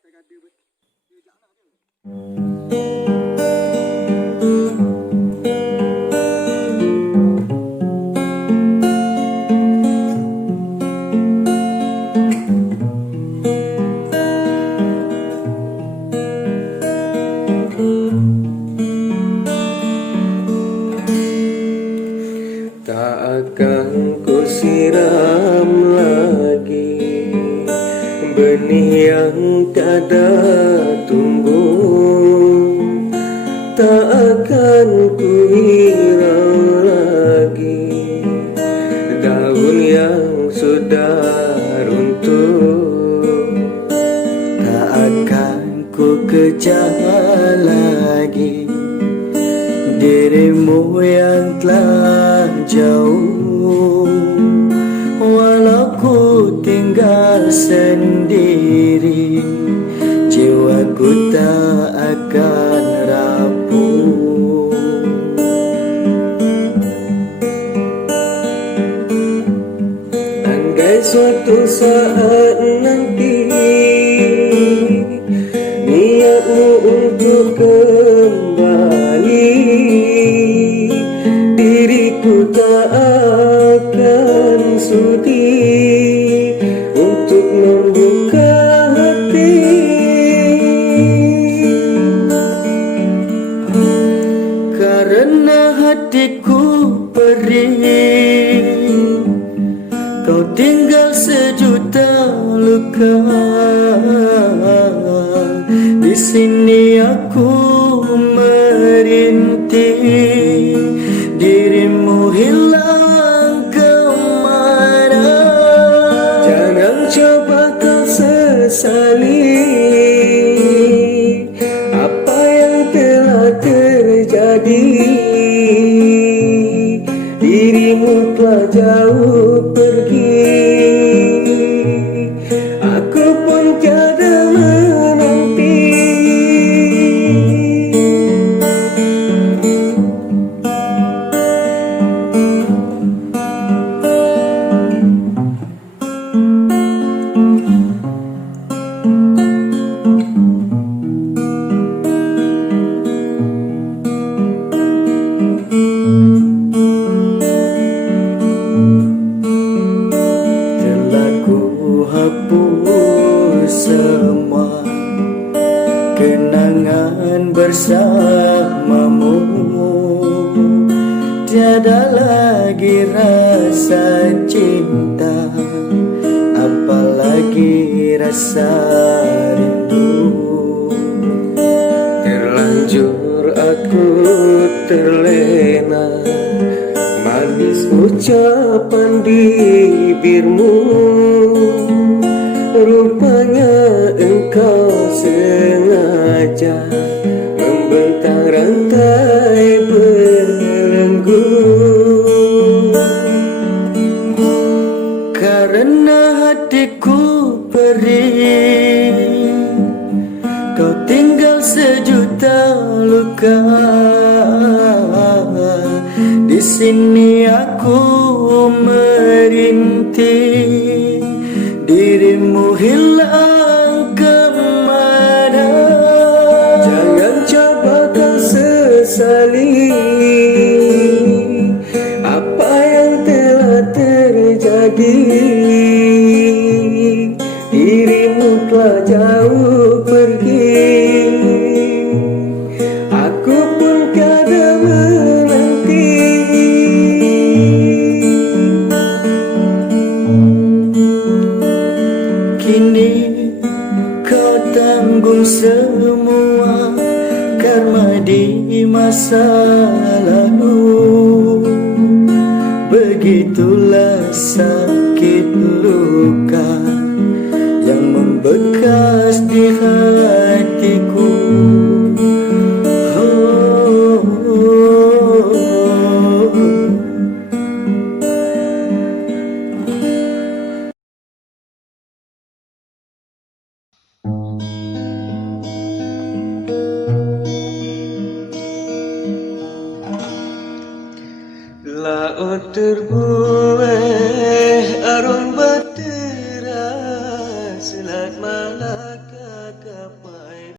Tak akan ku siram lagi benih yang tiada tumbuh, tak akan ku hirau lagi daun yang sudah runtuh, tak akan ku kejar lagi dirimu yang telah jauh. Walau ku tinggal sendiri, jiwaku tak akan rapuh. Andai suatu saat nanti niatmu untuk kembali, diriku tak akan sudi untuk membuka hati. Karena hatiku perih, kau tinggal sejuta luka. Di sini aku merintih, dirimu hilang kemana. Jangan coba kau sesali apa yang telah terjadi. Dirimu telah jauh pergi, aku pun tiada menanti. Hapus semua kenangan bersamamu, tiada lagi rasa cinta, apalagi rasa rindu. Terlanjur aku terlena manis ucapan bibirmu. Rupanya engkau sengaja membentang rantai belenggu. Karena hatiku perih, kau tinggal sejuta luka. Di sini aku merintih, dirimu hilang kemana. Jangan coba kau sesali apa yang telah terjadi. Dirimu telah jauh pergi, aku pun tiada menanti. Kini kau tanggung semua karma di masa lalu. Begitulah sakit luka yang membekas di hatiku. Laut terbuai arung